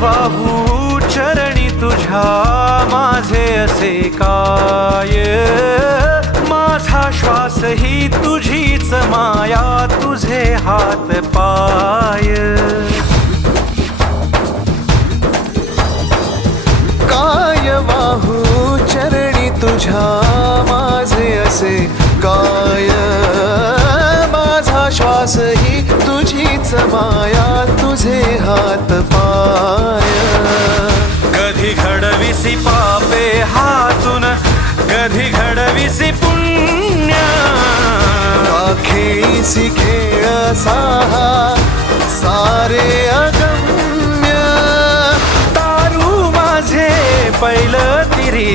वाहू चरणी तुझ्या माझे असे काय, माझा श्वास ही तुझीच माया, तुझे हात पाय. काय वाहू चरणी तुझ्या माझे असे काय, माझा श्वास ही तुझीच माया, तुझे हात पाय. कधी घडविसी पापे हातून, कधी घडविसी पुण्य, खेळीसी खेळ साहा सारे अगम्य. तारू माझे पैल तिरी